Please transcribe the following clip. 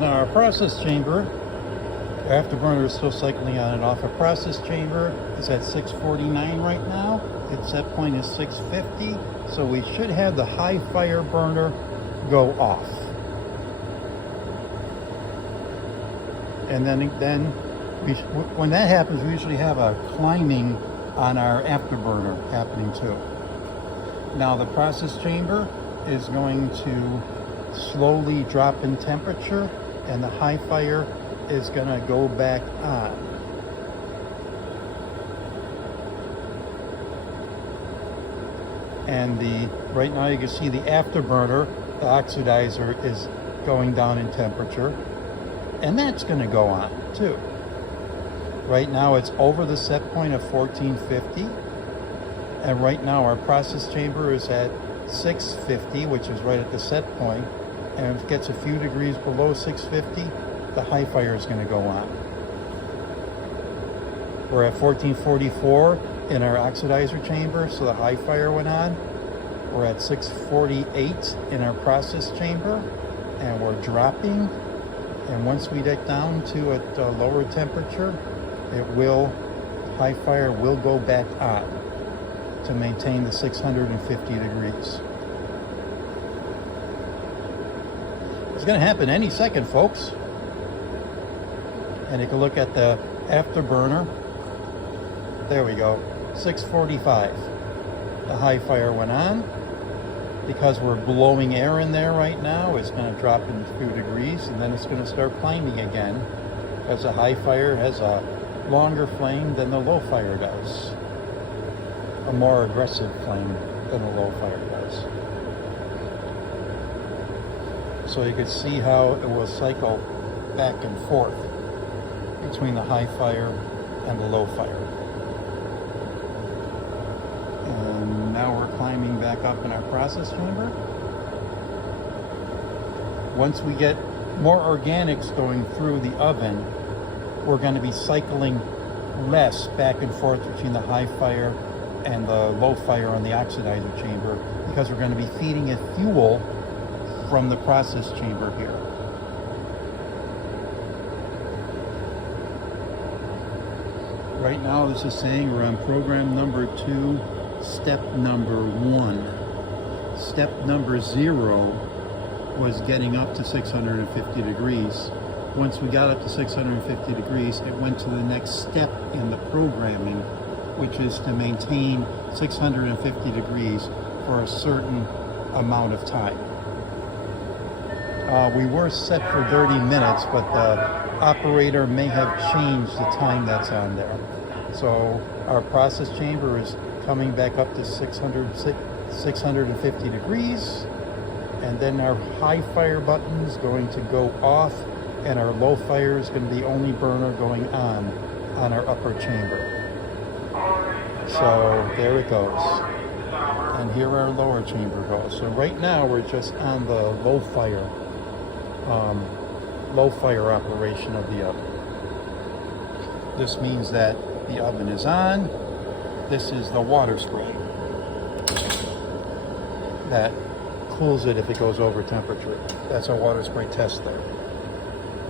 Now our process chamber, our afterburner is still cycling on and off. Our process chamber is at 649 right now. Its set point is 650, so we should have the high fire burner go off. And then when that happens, we usually have a climbing on our afterburner happening too. Now the process chamber is going to slowly drop in temperature, and the high fire is going to go back on. And right now you can see the afterburner, the oxidizer, is going down in temperature, and that's going to go on too. Right now it's over the set point of 1450, and right now our process chamber is at 650, which is right at the set point, and if it gets a few degrees below 650, the high fire is going to go on. We're at 1444 in our oxidizer chamber, so the high fire went on. We're at 648 in our process chamber, and we're dropping. And once we get down to a lower temperature, high fire will go back on to maintain the 650 degrees. It's going to happen any second, folks. And you can look at the afterburner. There we go, 645. The high fire went on. Because we're blowing air in there right now, it's going to drop in a few degrees, and then it's going to start climbing again, because the high fire has a longer flame than the low fire does. A more aggressive flame than the low fire does. So you can see how it will cycle back and forth between the high fire and the low fire. And now we're climbing back up in our process chamber. Once we get more organics going through the oven, we're going to be cycling less back and forth between the high fire and the low fire on the oxidizer chamber, because we're going to be feeding it fuel from the process chamber here. Right now this is saying we're on program number 2, step number 1. Step number 0 was getting up to 650 degrees. Once we got up to 650 degrees, it went to the next step in the programming, which is to maintain 650 degrees for a certain amount of time. We were set for 30 minutes, but the operator may have changed the time that's on there. So our process chamber is coming back up to 650 degrees, and then our high fire button is going to go off, and our low fire is going to be the only burner going on our upper chamber. So there it goes. And here our lower chamber goes. So right now we're just on the low fire operation of the oven. This means that the oven is on. This is the water spray that cools it if it goes over temperature. That's our water spray test there.